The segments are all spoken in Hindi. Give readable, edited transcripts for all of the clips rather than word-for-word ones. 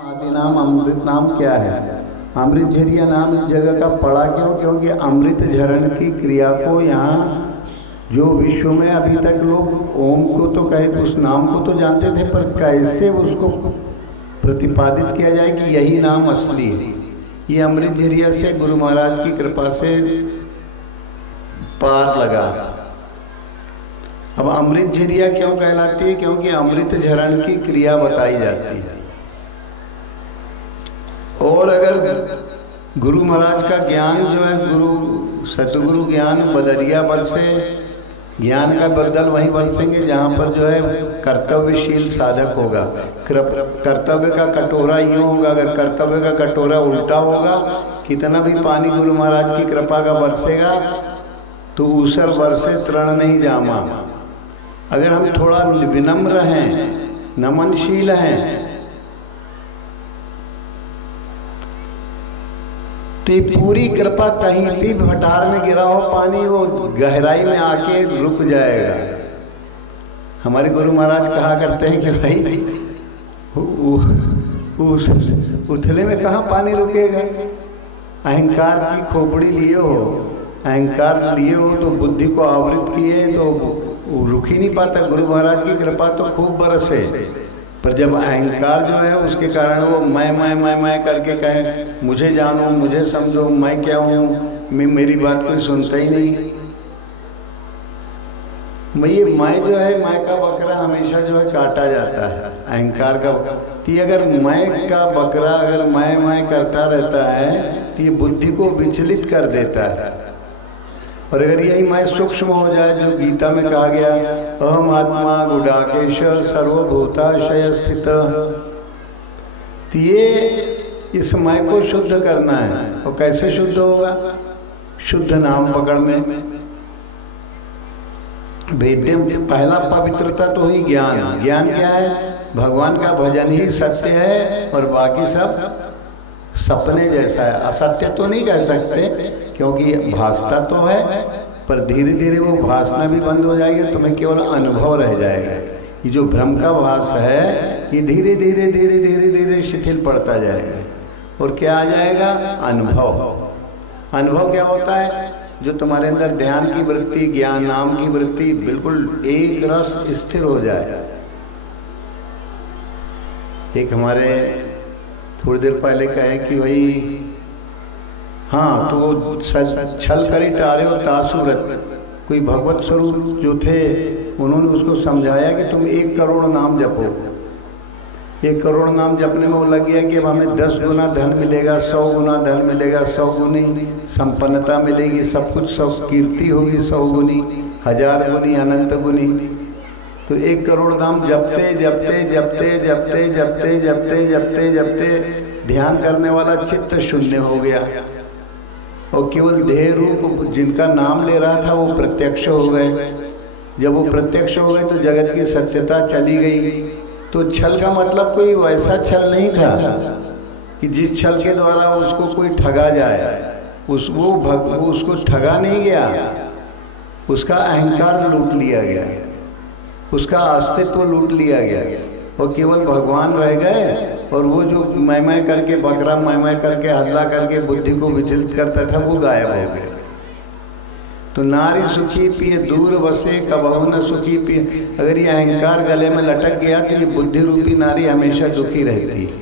आदि नाम अमृत नाम क्या है? अमृत झरिया नाम इस जगह का पड़ा क्यों? क्योंकि अमृत झरण की क्रिया को यहाँ जो विश्व में अभी तक लोग ओम को तो कहे, उस नाम को तो जानते थे, पर कैसे उसको प्रतिपादित किया जाए कि यही नाम असली है, ये अमृत झरिया से गुरु महाराज की कृपा से पार लगा। अब अमृत झरिया क्यों कहलाती है? क्योंकि अमृत झरण की क्रिया बताई जाती है। और अगर गुरु महाराज का ज्ञान जो है, गुरु सतगुरु ज्ञान बदरिया बरसे, ज्ञान का बदल वहीं बरसेंगे जहाँ पर जो है कर्तव्यशील साधक होगा। कर्तव्य का कटोरा यूँ होगा, अगर कर्तव्य का कटोरा उल्टा होगा, कितना भी पानी गुरु महाराज की कृपा का बरसेगा तो ऊसर बरसे तृण नहीं जामा। अगर हम थोड़ा विनम्र हैं, नमनशील हैं, तो ये पूरी कृपा कहीं भी भटार में गिरा हो पानी, वो गहराई में आके रुक जाएगा। हमारे गुरु महाराज कहा करते हैं कि भाई उस उथले में कहाँ पानी रुकेगा। अहंकार की खोपड़ी लिए हो, अहंकार लिए हो तो बुद्धि को आवृत किए तो रुक ही नहीं पाता। गुरु महाराज की कृपा तो खूब बरस है, पर जब अहंकार जो है उसके कारण वो मैं करके कहे मुझे जानो, मुझे समझो, मैं क्या हूँ, मेरी बात कोई सुनता ही नहीं। ये मैं जो है, मैं का बकरा हमेशा जो है काटा जाता है, अहंकार का। कि अगर मैं का बकरा अगर मैं करता रहता है तो ये बुद्धि को विचलित कर देता है। और अगर यही मैं सूक्ष्म हो जाए, जो गीता में कहा गया अहम आत्मा गुडाकेश सर्वभूताशय स्थित, तो ये इस मैं को शुद्ध करना है। और कैसे शुद्ध होगा? शुद्ध नाम पकड़ में। वेद्यम पहला पवित्रता तो हुई ज्ञान। ज्ञान क्या है? भगवान का भजन ही सत्य है और बाकी सब सपने जैसा है। असत्य तो नहीं कह सकते क्योंकि भासता तो है, पर धीरे धीरे वो भासना भी बंद हो जाएगी, तुम्हें केवल अनुभव रह जाएगा। ये जो भ्रम का भास है ये धीरे धीरे धीरे धीरे धीरे शिथिल पड़ता जाएगा और क्या आ जाएगा? अनुभव। अनुभव क्या होता है? जो तुम्हारे अंदर ध्यान की वृत्ति, ज्ञान नाम की वृत्ति बिल्कुल एक रस स्थिर हो जाए। एक हमारे थोड़ी देर पहले कहे कि भाई हाँ तो छल करी टारे और तासुरत, कोई भगवत स्वरूप जो थे उन्होंने उसको समझाया कि तुम 1 करोड़ नाम जपो। 1 करोड़ नाम जपने में वो लग गया कि अब हमें 10 गुना धन मिलेगा, 100 गुना धन मिलेगा, 100 गुनी संपन्नता मिलेगी, सब कुछ, सब कीर्ति होगी 100 गुनी, 1000 गुनी, अनंत गुनी। तो 1 करोड़ नाम जपते जपते जपते जपते जपते जपते जपते जपते ध्यान करने वाला चित्त शून्य हो गया और केवल देह रूप जिनका नाम ले रहा था वो प्रत्यक्ष हो गए। जब वो प्रत्यक्ष हो गए तो जगत की सत्यता चली गई। तो छल का मतलब कोई वैसा छल नहीं था कि जिस छल के द्वारा उसको कोई ठगा जाए। वो उसको ठगा नहीं गया, उसका अहंकार लूट लिया गया, उसका अस्तित्व लूट लिया गया और केवल भगवान रह गए। और वो जो मैं करके बकरा मैं करके हल्ला करके बुद्धि को विचलित करता था वो गायब हो गया। तो नारी सुखी पिए दूर बसे कबहू न सुखी पिए। अगर ये अहंकार गले में लटक गया तो ये बुद्धि रूपी नारी हमेशा दुखी रहती है।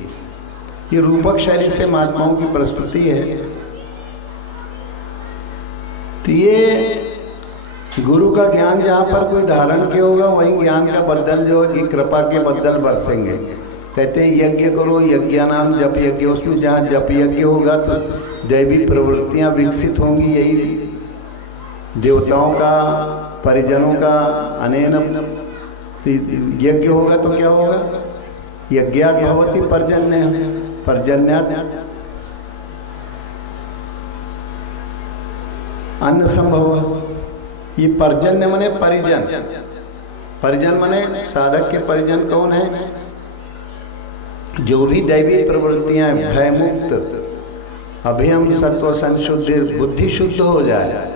ये रूपक शैली से महात्माओं की प्रस्तुति है। तो ये गुरु का ज्ञान जहाँ पर कोई धारण के होगा वहीं ज्ञान का बदल जो है कि कृपा के बदल बरसेंगे। कहते हैं यज्ञ करो, यज्ञ नाम जप यज्ञ। उसमें जहाँ जप यज्ञ होगा तो दैवी प्रवृत्तियाँ विकसित होंगी। यही देवताओं का, परिजनों का अनेन यज्ञ होगा तो क्या होगा? यज्ञात भवति पर्जन्य, पर्जन्यात अन्न संभव। ये पर्जन्य मने परिजन। परिजन मने साधक के परिजन कौन है? जो भी दैवी प्रवृत्तियां भयमुक्त अभियम सत्व संशुद्धि, बुद्धि शुद्ध हो जाए।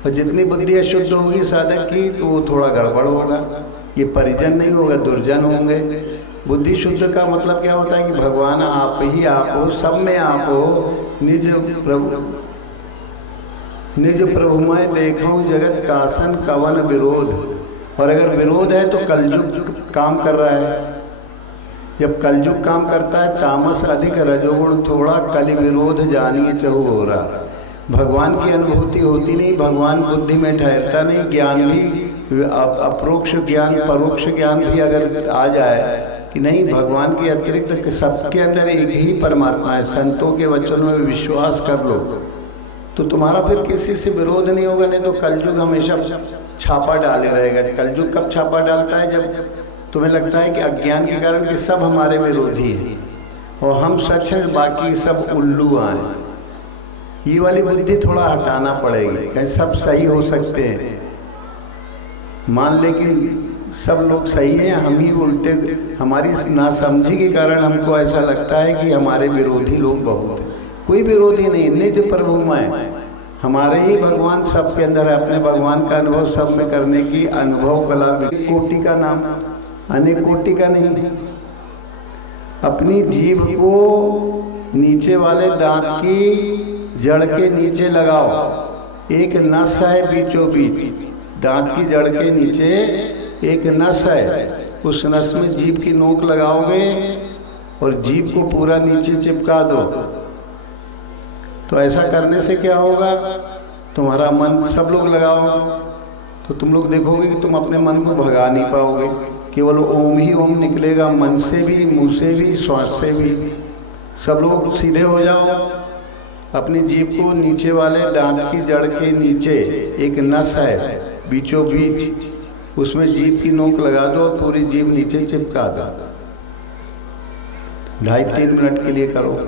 और जितनी बुद्धि अशुद्ध होगी साधक की तो वो थोड़ा गड़बड़ होगा। ये परिजन नहीं होगा, दुर्जन होंगे। बुद्धि शुद्ध का मतलब क्या होता है कि भगवान आप ही आप हो, सब में आप हो। निज प्रभुमय देखो जगत कासन कवन विरोध। और अगर विरोध है तो कलयुग काम कर रहा है। जब कलयुग काम करता है, तामस अधिक रजोगुण थोड़ा, कलि विरोध जानिए चहु हो रहा। भगवान की अनुभूति होती नहीं, भगवान बुद्धि में ठहरता नहीं। ज्ञान भी अप्रोक्ष ज्ञान, परोक्ष ज्ञान भी अगर आ जाए कि नहीं भगवान के अतिरिक्त सबके अंदर एक ही परमात्मा है, संतों के वचनों में विश्वास कर लो, तो तुम्हारा फिर किसी से विरोध नहीं होगा। नहीं तो कलयुग हमेशा छापा डाले रहेगा। कलयुग कब छापा डालता है? जब तुम्हें लगता है कि अज्ञान के कारण कि सब हमारे विरोधी हैं और हम सच हैं, बाकी सब उल्लू आए। ये वाली बुद्धि थोड़ा हटाना पड़ेगी। कहीं सब सही हो सकते हैं, मान ले कि सब लोग सही हैं, हम ही उल्टे। हमारी नासमझी के कारण हमको ऐसा लगता है कि हमारे विरोधी लोग बहुत हैं। कोई विरोधी नहीं, निज प्रभुमय, हमारे ही भगवान सबके अंदर है। अपने भगवान का अनुभव सब में करने की अनुभव कला, कोटि का नाम, अनेक कोटि का नहीं। अपनी जीभ को नीचे वाले दांत की जड़ के नीचे लगाओ। एक नस है बीचों बीच, दांत की जड़ के नीचे एक नस है। उस नस में जीभ की नोक लगाओगे और जीभ को पूरा नीचे चिपका दो। तो ऐसा करने से क्या होगा? तुम्हारा मन, सब लोग लगाओ तो तुम लोग देखोगे कि तुम अपने मन को भगा नहीं पाओगे। केवल ओम ही ओम निकलेगा, मन से भी, मुंह से भी, श्वास से भी। सब लोग सीधे हो जाओ। अपनी जीभ को नीचे वाले दांत की जड़ के नीचे एक नस है बीचों बीच, उसमें जीभ की नोक लगा दो, पूरी जीभ नीचे चिपका दो। 2.5-3 मिनट के लिए करो।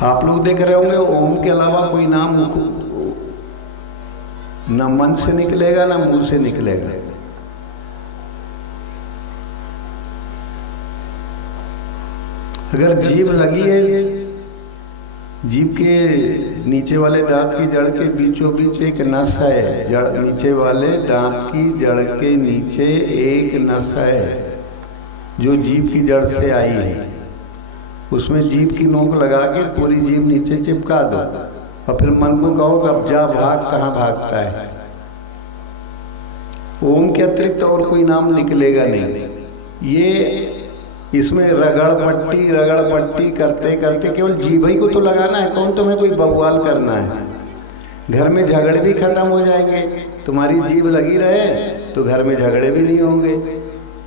आप लोग देख रहे होंगे ओम के अलावा कोई नाम न मन से निकलेगा ना मुंह से निकलेगा। अगर जीभ लगी है, जीभ के नीचे वाले दांत की जड़ के बीचों बीच एक नस है, जड़ नीचे वाले दांत की जड़ के नीचे एक नस है जो जीभ की जड़ से आई है। उसमें जीभ की नोक लगा के पूरी जीभ नीचे चिपका दो और फिर मन को कहो कि अब जा भाग, कहाँ भागता है। ओम के अतिरिक्त और कोई नाम निकलेगा नहीं। ये इसमें रगड़ पट्टी करते करते केवल जीभ ही को तो लगाना है। कौन तुम्हें कोई बवाल करना है? घर में झगड़े भी खत्म हो जाएंगे। तुम्हारी जीभ लगी रहे तो घर में झगड़े भी नहीं होंगे।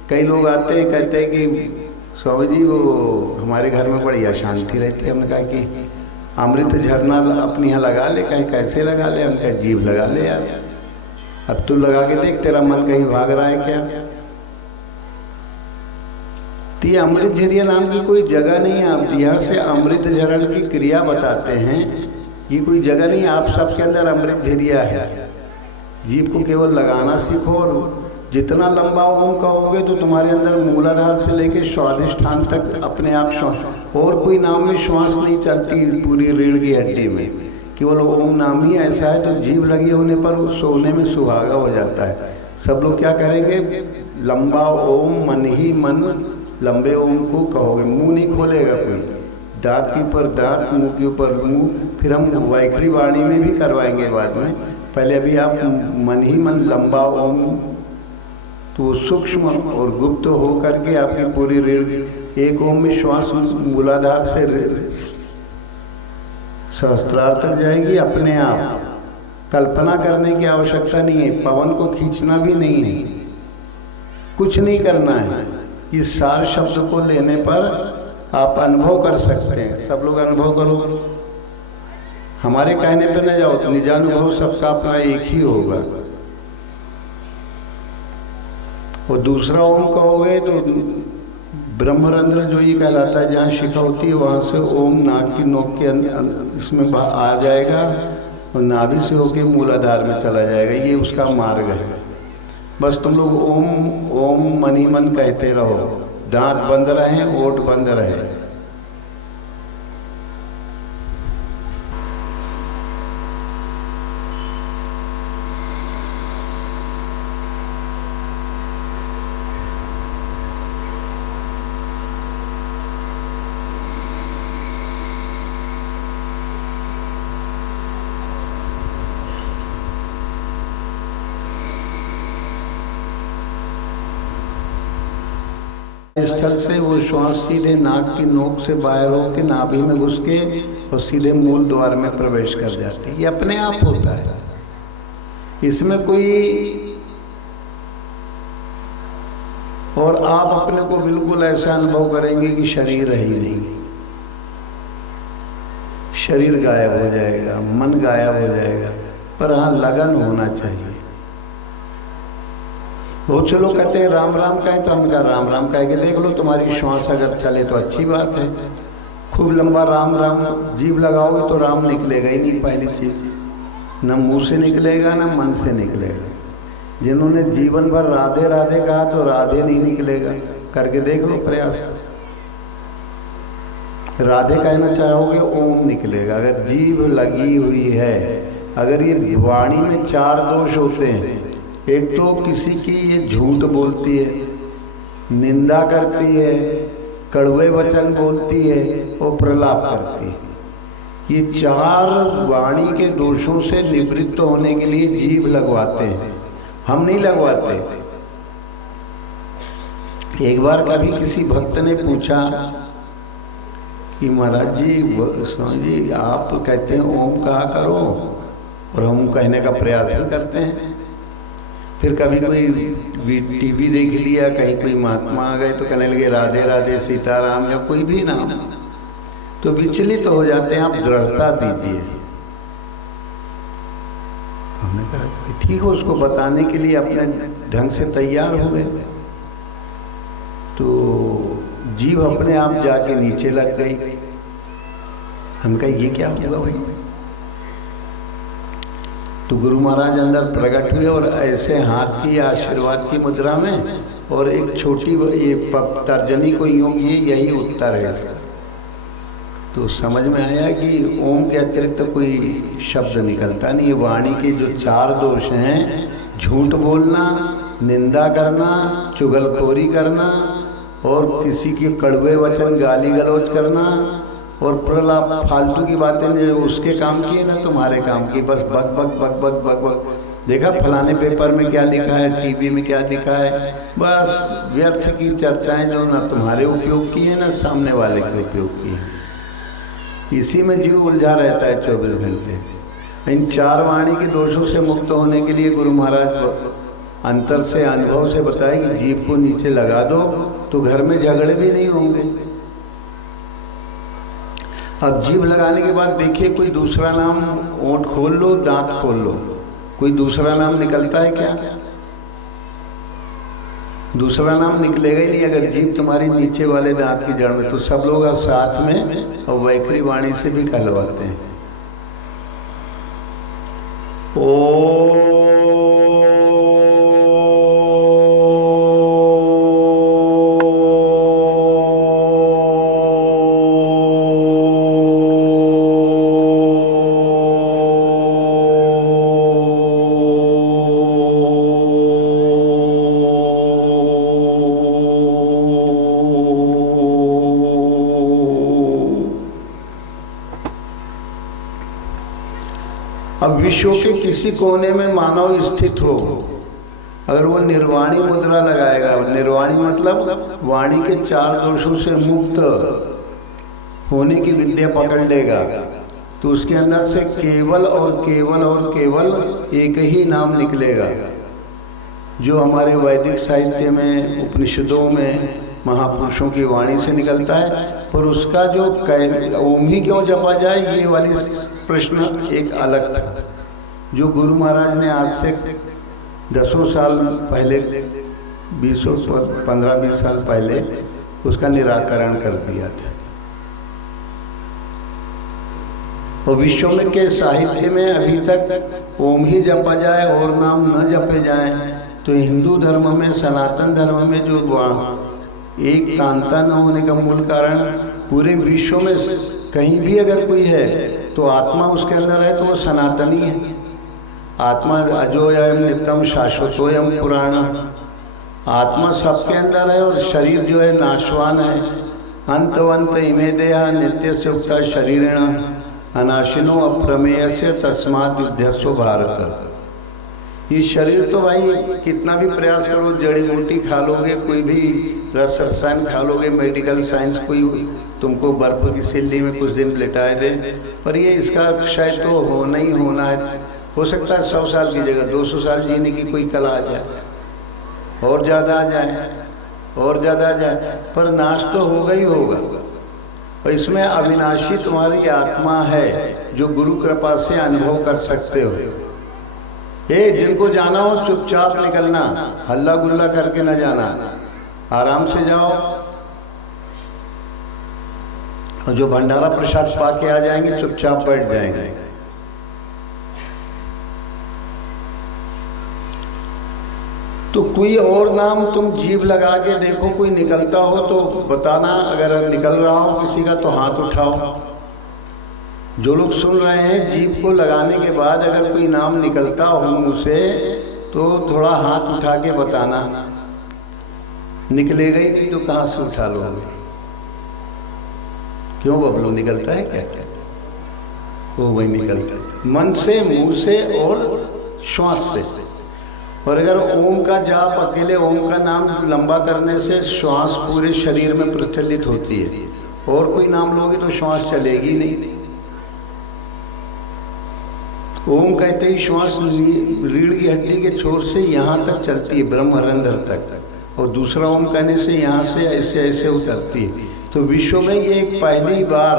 कई लोग आते हैं कहते हैं कि स्वामी जी वो हमारे घर में बड़ी अशांति रहती है। हमने कहा कि अमृत झरना अपनी यहाँ लगा ले। कहीं कैसे लगा ले? हम कहा जीभ लगा ले यार, अब तू लगा के देख तेरा मन कहीं भाग रहा है क्या? तो ये अमृत झरिया नाम की कोई जगह नहीं है। आप यहाँ से अमृत झरण की क्रिया बताते हैं, ये कोई जगह नहीं। आप सबके अंदर अमृत झरिया है। जीभ को केवल लगाना सीखो और जितना लंबा ओम कहोगे तो तुम्हारे अंदर मूलाधार से लेकर स्वादिष्ठान तक अपने आप श्वास, और कोई नाम में श्वास नहीं चलती पूरी रीढ़ की हड्डी में। केवल ओम नाम ही ऐसा है। तो जीभ लगी होने पर सोने में सुहागा हो जाता है। सब लोग क्या करेंगे? लंबा ओम, मन ही मन लंबे ओम को कहोगे। मुंह नहीं खोलेगा कोई, दांत के ऊपर दांत, मुंह के ऊपर मुंह। फिर हम वैखरी वाणी में भी करवाएंगे बाद में। पहले अभी आप मन ही मन लंबा ओम, तो सूक्ष्म और गुप्त हो करके आपकी पूरी रीढ़ एक ओम में श्वास मूलाधार से सहस्त्रार तक जाएगी अपने आप। कल्पना करने की आवश्यकता नहीं है, पवन को खींचना भी नहीं है, कुछ नहीं करना है। इस सार शब्द को लेने पर आप अनुभव कर सकते हैं। सब लोग अनुभव करो, हमारे कहने पे न जाओ, तो निजानुभव सबका अपना एक ही होगा। और दूसरा ओम कहोगे तो ब्रह्मरंध्र जो ये कहलाता है, जहाँ शिखा होती है वहाँ से ओम नाक की नोक के इसमें आ जाएगा और नाभि से होके मूलाधार में चला जाएगा। ये उसका मार्ग है। बस तुम लोग ओम ओम मनी मन कहते रहो, दांत बंद रहे, ओठ बंद रहे। स्थल से वो श्वास सीधे नाक की नोक से बाहर होकर नाभि में घुस के और सीधे मूल द्वार में प्रवेश कर जाती है। ये अपने आप होता है, इसमें कोई, और आप अपने को बिल्कुल ऐसा अनुभव करेंगे कि शरीर है ही नहीं, शरीर गायब हो जाएगा, मन गायब हो जाएगा। पर हाँ, लगन होना चाहिए। बहुत से लोग कहते हैं राम राम कहें, तो हम कहा राम राम कह के देख लो, तुम्हारी श्वास अगर चले तो अच्छी बात है। खूब लंबा राम राम जीभ लगाओगे तो राम निकलेगा ही नहीं। पहली चीज, न मुंह से निकलेगा न मन से निकलेगा। जिन्होंने जीवन भर राधे राधे कहा तो राधे नहीं निकलेगा। करके देख लो प्रयास। राधे कहना चाहोगे ओम निकलेगा। अगर जीभ लगी हुई है, अगर ये वाणी में 4 दोष होते हैं, एक तो किसी की ये झूठ बोलती है, निंदा करती है, कड़वे वचन बोलती है और प्रलाप करती है। ये 4 वाणी के दोषों से निवृत्त होने के लिए जीभ लगवाते हैं, हम नहीं लगवाते। एक बार कभी किसी भक्त ने पूछा कि महाराज जी, स्वामी जी, आप कहते हैं ओम कहा करो और हम कहने का प्रयास भी करते हैं। फिर कभी कोई टीवी देख लिया, कहीं कोई महात्मा आ गए तो कहने लगे राधे राधे सीताराम या कोई भी नाम, तो विचलित हो जाते हैं। आप दृढ़ता दीजिए। हमने कहा ठीक है, उसको बताने के लिए अपने ढंग से तैयार हो गए। तो जीव अपने आप जाके नीचे लग गई। हम कहे ये क्या होगा भाई? तो गुरु महाराज अंदर प्रकट हुए और ऐसे हाथ की आशीर्वाद की मुद्रा में और एक छोटी ये तर्जनी को यूं किए, यही उत्तर है इसका। तो समझ में आया कि ओम के अतिरिक्त तो कोई शब्द निकलता नहीं। ये वाणी के जो 4 दोष हैं, झूठ बोलना, निंदा करना, चुगलखोरी करना और किसी के कड़वे वचन गाली गलौज करना और प्रलाप, फालतू की बातें उसके काम की है ना तुम्हारे काम की। बस बक बक बक बक बक बक, देखा फलाने पेपर में क्या लिखा है, टीवी में क्या लिखा है, बस व्यर्थ की चर्चाएं जो ना तुम्हारे उपयोग की है ना सामने वाले के उपयोग की है। इसी में जीव उलझा रहता है 24 घंटे। इन 4 वाणी के दोषों से मुक्त होने के लिए गुरु महाराज अंतर से, अनुभव से बताए कि जीभ को नीचे लगा दो तो घर में झगड़े भी नहीं होंगे। अब जीभ लगाने के बाद देखिए, कोई दूसरा नाम, ओंठ खोल लो, दांत खोल लो, कोई दूसरा नाम निकलता है क्या? दूसरा नाम निकलेगा ही नहीं अगर जीभ तुम्हारी नीचे वाले दांत की जड़ में। तो सब लोग अब साथ में और वैखरी वाणी से भी कहलवाते हैं। ओ अब विश्व के किसी कोने में मानव स्थित हो, अगर वो निर्वाणी मुद्रा लगाएगा, निर्वाणी मतलब वाणी के 4 दोषों से मुक्त होने की विद्या पकड़ लेगा, तो उसके अंदर से केवल और केवल और केवल एक ही नाम निकलेगा, जो हमारे वैदिक साहित्य में, उपनिषदों में महापुरुषों की वाणी से निकलता है। पर उसका जो ओम ही क्यों जपा जाए, ये वाली प्रश्न एक अलग था, जो गुरु महाराज ने आज से 10 साल पहले, 15-20 साल पहले उसका निराकरण कर दिया था। और विश्व में के साहित्य में अभी तक ओम ही जपा जाए और नाम न जपे जाए, तो हिंदू धर्म में, सनातन धर्म में जो एक तांता न होने का मूल कारण, पूरे विश्व में कहीं भी अगर कोई है तो आत्मा उसके अंदर है तो वो सनातनी है। आत्मा अजोयम नित्यम शाश्वतोयम पुराण, आत्मा सबके अंदर है और शरीर जो है नाशवान है। अंतवंत इमे देहा नित्य से उक्ता शरीरेण अनाशिनो अप्रमेय से तस्मात् युद्धस्व भारत। ये शरीर तो भाई कितना भी प्रयास करो, जड़ी बूटी खा लोगे, कोई भी रस रसायन खा लोगे, मेडिकल साइंस कोई तुमको बर्फ की सिल्ली में कुछ दिन लिटाए दे, पर ये इसका क्षय तो होना ही होना है। हो सकता है 100 साल की जगह 200 साल जीने की कोई कला आ जाए, और ज़्यादा आ जाए, और ज़्यादा आ जाए, पर नाश तो होगा ही होगा। और इसमें अविनाशी तुम्हारी आत्मा है जो गुरु कृपा से अनुभव कर सकते हो। जिनको जाना हो चुपचाप निकलना, हल्ला गुल्ला करके न जाना, आराम से जाओ। और जो भंडारा प्रसाद पा के आ जाएंगे चुपचाप बैठ जाएंगे। तो कोई और नाम तुम जीभ लगा के देखो, कोई निकलता हो तो बताना, अगर निकल रहा हो किसी का तो हाथ उठाओ। जो लोग सुन रहे हैं, जीभ को लगाने के बाद अगर कोई नाम निकलता हो मुँह से तो थोड़ा हाथ उठा के बताना। निकलेगा ही नहीं तो कहाँ से उठा लोगे? क्यों बबलू, निकलता है क्या? वो वही निकलता है, मन से, मुंह से और श्वास से। और अगर ओम का जाप, अकेले ओम का नाम लंबा करने से श्वास पूरे शरीर में प्रचलित होती है, और कोई नाम लोगे तो श्वास चलेगी नहीं। ओम कहते ही श्वास रीढ़ की हड्डी के छोर से यहाँ तक चलती है, ब्रह्मरंध्र तक, और दूसरा ओम कहने से यहाँ से ऐसे ऐसे उतरती है। तो विश्व में ये एक पहली बार,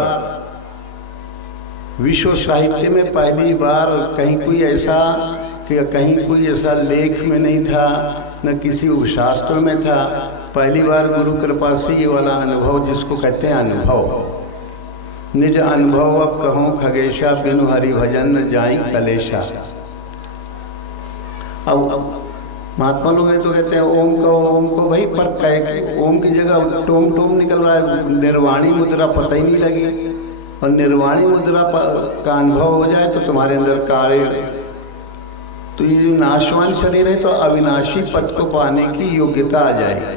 विश्व साहित्य में पहली बार कहीं कोई ऐसा, कि कहीं कोई ऐसा लेख में नहीं था, न किसी शास्त्र में था। पहली बार गुरु कृपा से ये वाला अनुभव, जिसको कहते हैं अनुभव, निज अनुभव अब कहूँ खगेशा, बिनु हरि भजन न जाई कलेशा। अब महात्मा लोग तो कहते हैं ओम को भाई, पर ओम की जगह टोम टोम निकल रहा है, निर्वाणी मुद्रा पता ही नहीं लगी। और निर्वाणी मुद्रा का अनुभव हो जाए तो तुम्हारे अंदर कार्य, तो ये जो नाशवान शरीर है तो अविनाशी पद को पाने की योग्यता आ जाएगी।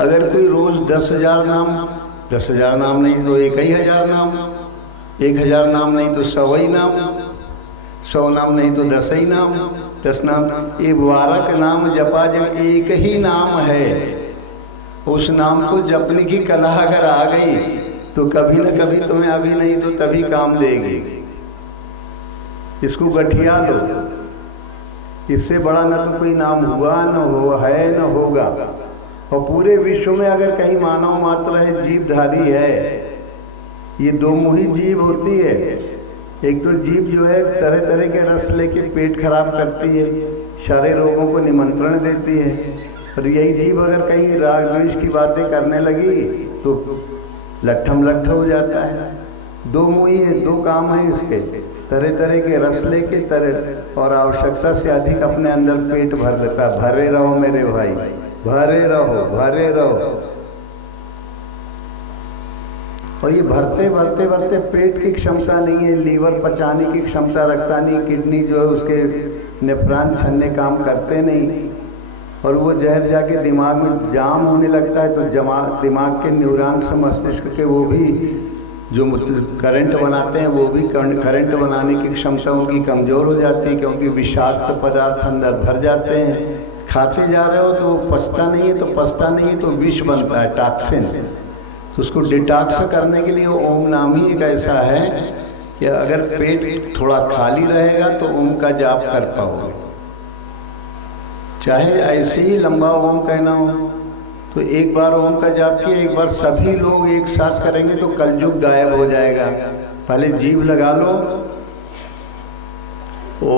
अगर कोई रोज 10,000 नाम, 10,000 नाम नहीं तो 1,000 नाम, 1,000 नाम नहीं तो 100 नाम, 100 नाम नहीं तो 10 ही नाम, 10 नाम, ये 12 नाम जपा, जब एक ही नाम है, उस नाम को जपने की कला अगर आ गई तो कभी न कभी तुम्हें, अभी नहीं तो तभी काम देगी। इसको गठिया लो, इससे बड़ा न तो कोई नाम हुआ, न हो है, न होगा। और पूरे विश्व में अगर कहीं मानव मात्र है, जीवधारी है, ये 2 मुही जीव होती है। एक तो जीव जो है तरह तरह के रस लेके पेट खराब करती है, सारे रोगों को निमंत्रण देती है। और यही जीव अगर कहीं राग द्वेष की बातें करने लगी तो लट्ठम लट्ठ हो जाता है। 2 मुही है, 2 काम है इसके, तरह तरह के रस लेके तरह, और आवश्यकता से अधिक अपने अंदर पेट भर देता है। भरे रहो मेरे भाई, भरे रहो, भरे रहो। और ये भरते भरते भरते पेट की क्षमता नहीं है, लीवर पचाने की क्षमता रखता नहीं, किडनी जो है उसके नेफ्रॉन छन्ने काम करते नहीं, और वो जहर जाके दिमाग में जाम होने लगता है। तो दिमाग के न्यूरॉन्स मस्तिष्क के, वो भी जो करंट बनाते हैं, वो भी करंट बनाने की क्षमता उनकी कमज़ोर हो जाती है, क्योंकि विषाक्त पदार्थ अंदर भर जाते हैं। खाते जा रहे हो तो पचता नहीं है, तो पचता नहीं है तो विष बनता है, टॉक्सिन। तो उसको डिटॉक्स करने के लिए ओम नाम ही एक ऐसा है कि अगर पेट थोड़ा खाली रहेगा तो ओम का जाप कर पाओगे। चाहे ऐसे ही लंबा ओम कहना हो तो एक बार ओम का जाप किया, एक बार सभी लोग एक साथ करेंगे तो कलयुग गायब हो जाएगा। पहले जीभ लगा लो। ओ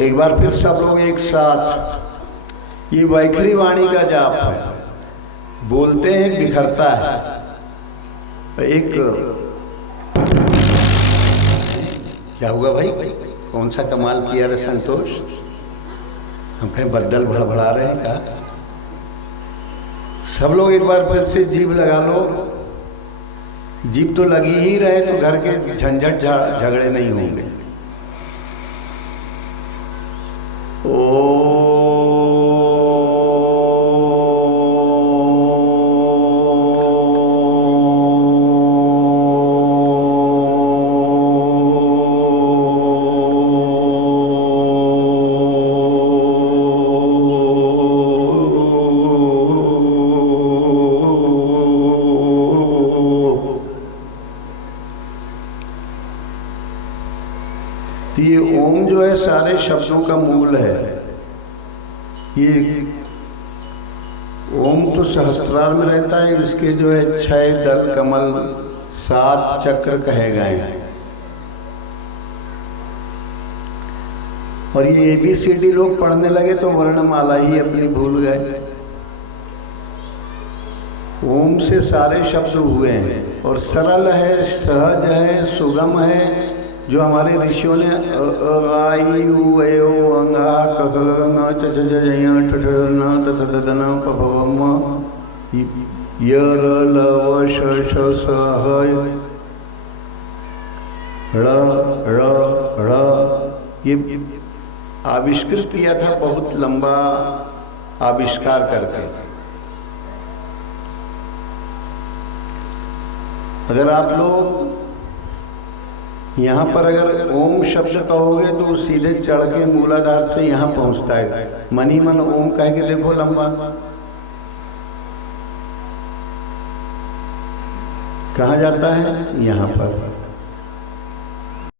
एक बार फिर सब लोग एक साथ। ये वैखरी वाणी का जाप है, बोलते हैं बिखरता है। एक क्या हुआ भाई, कौन सा कमाल किया रे संतोष? हम कहीं बद्दल भड़बड़ा रहे हैं क्या? सब लोग एक बार फिर से जीभ लगा लो। जीभ तो लगी ही रहे तो घर के झंझट झगड़े नहीं होंगे। तो ये ओम जो है सारे शब्दों का मूल है। ये ओम तो सहस्त्रार में रहता है, इसके जो है 6 दल कमल 7 चक्र कहे गए हैं। और ये ABCD लोग पढ़ने लगे तो वर्णमाला ही अपनी भूल गए। ओम से सारे शब्द हुए हैं और सरल है, सहज है, सुगम है। जो हमारे ऋषियों ने आई उ ए ओ अंगा क ख ग घ च छ ज य ठ ठ न त थ द न प फ व म य र ल व श ष स ह ड़ ये आविष्कृत किया था बहुत लंबा आविष्कार करके। अगर आप लोग यहाँ पर अगर ओम शब्द कहोगे तो सीधे चढ़ के मूलाधार से यहाँ पहुँचता है। मन ही मन ओम कह के देखो लंबा, कहाँ जाता है? यहाँ पर।